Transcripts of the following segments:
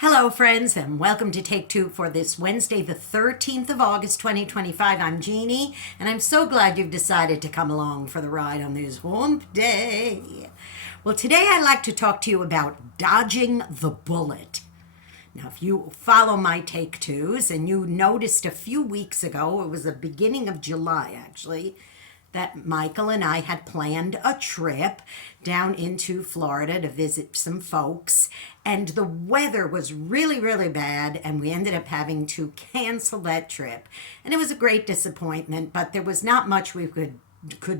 Hello, friends, and welcome to Take Two for this Wednesday, the 13th of August, 2025. I'm Jeannie, and I'm so glad you've decided to come along for the ride on this hump day. Well, today I'd like to talk to you about dodging the bullet. Now, if you follow my Take Twos, and you noticed a few weeks ago, it was the beginning of July actually, that Michael and I had planned a trip down into Florida to visit some folks, and the weather was really, really bad, and we ended up having to cancel that trip. And it was a great disappointment, but there was not much we could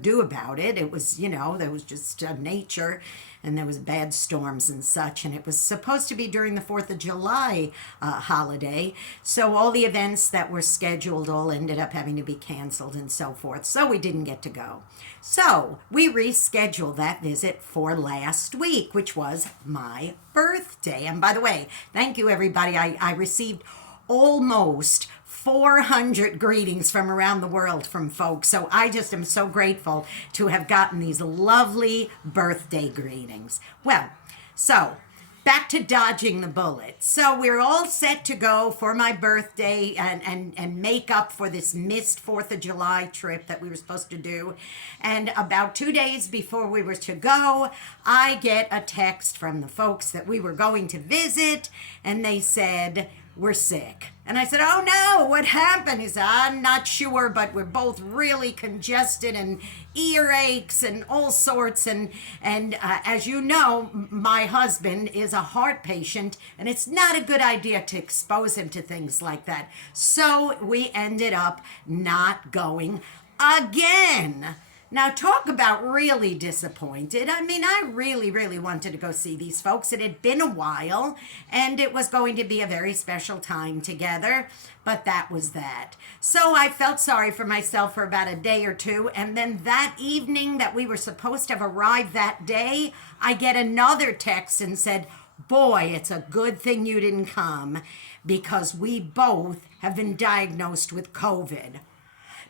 do about it. It was, there was just nature, and there was bad storms and such, and it was supposed to be during the 4th of July holiday, so all the events that were scheduled all ended up having to be canceled and so forth, so we didn't get to go. So we rescheduled that visit for last week, which was my birthday. And by the way, thank you everybody. I received almost 400 greetings from around the world from folks. So I just am so grateful to have gotten these lovely birthday greetings. Well, so back to dodging the bullet. So we're all set to go for my birthday and make up for this missed 4th of July trip that we were supposed to do. And about 2 days before we were to go, I get a text from the folks that we were going to visit, and they said, "We're sick." And I said, "Oh no, what happened?" He said, "I'm not sure, but we're both really congested and earaches and all sorts. And as you know, my husband is a heart patient, and it's not a good idea to expose him to things like that." So we ended up not going again. Now, talk about really disappointed. I mean, I really, really wanted to go see these folks. It had been a while, and it was going to be a very special time together, but that was that. So I felt sorry for myself for about a day or two, and then that evening that we were supposed to have arrived that day, I get another text and said, "Boy, it's a good thing you didn't come, because we both have been diagnosed with COVID."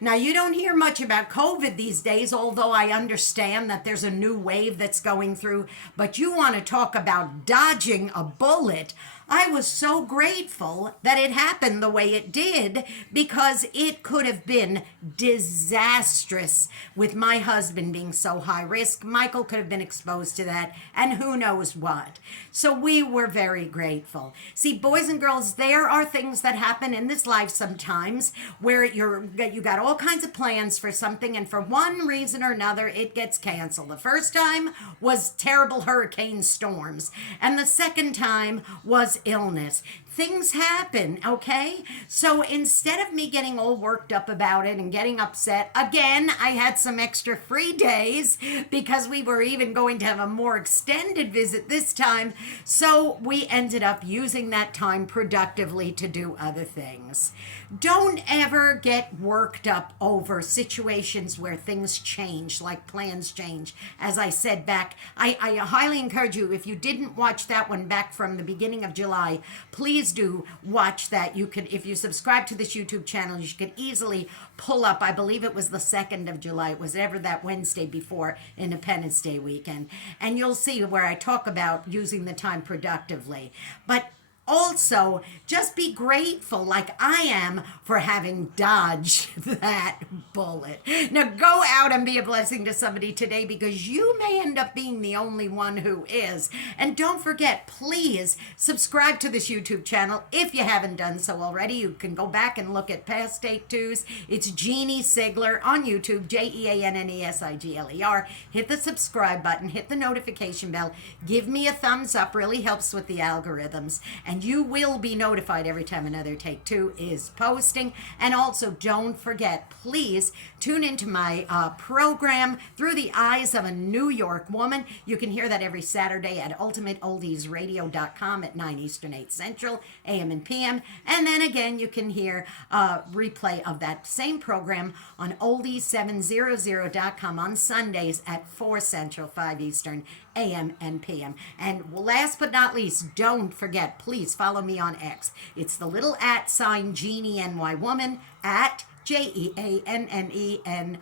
Now, you don't hear much about COVID these days, although I understand that there's a new wave that's going through. But you want to talk about dodging a bullet. I was so grateful that it happened the way it did, because it could have been disastrous with my husband being so high risk. Michael could have been exposed to that, and who knows what. So we were very grateful. See, boys and girls, there are things that happen in this life sometimes where you got all kinds of plans for something, and for one reason or another, it gets canceled. The first time was terrible hurricane storms, and the second time was illness. Things happen, okay? So instead of me getting all worked up about it and getting upset, again, I had some extra free days because we were even going to have a more extended visit this time. So we ended up using that time productively to do other things. Don't ever get worked up over situations where things change, like plans change. As I said back, I highly encourage you, if you didn't watch that one back from the beginning of July, please do watch that. You can, if you subscribe to this YouTube channel, you can easily pull up, I believe it was the 2nd of July, it was ever that Wednesday before Independence Day weekend, and you'll see where I talk about using the time productively. But also, just be grateful, like I am, for having dodged that bullet. Now, go out and be a blessing to somebody today, because you may end up being the only one who is. And don't forget, please subscribe to this YouTube channel if you haven't done so already. You can go back and look at past Take Twos. It's Jeanne Sigler on YouTube, JeanneSigler. Hit the subscribe button, hit the notification bell, give me a thumbs up, really helps with the algorithms. And you will be notified every time another Take Two is posting. And also, don't forget, please tune into my program, Through the Eyes of a New York Woman. You can hear that every Saturday at ultimateoldiesradio.com at 9 Eastern, 8 Central, AM and PM. And then again, you can hear a replay of that same program on oldies700.com on Sundays at 4 Central, 5 Eastern, AM and PM. And last but not least, don't forget, please follow me on X. It's the little @ Jeannie NY Woman, at JeanneNY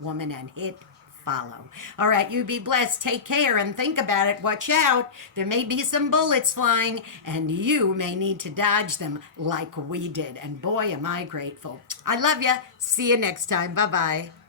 Woman, and hit follow. All right, you be blessed. Take care and think about it. Watch out. There may be some bullets flying, and you may need to dodge them like we did. And boy, am I grateful. I love you. See you next time. Bye-bye.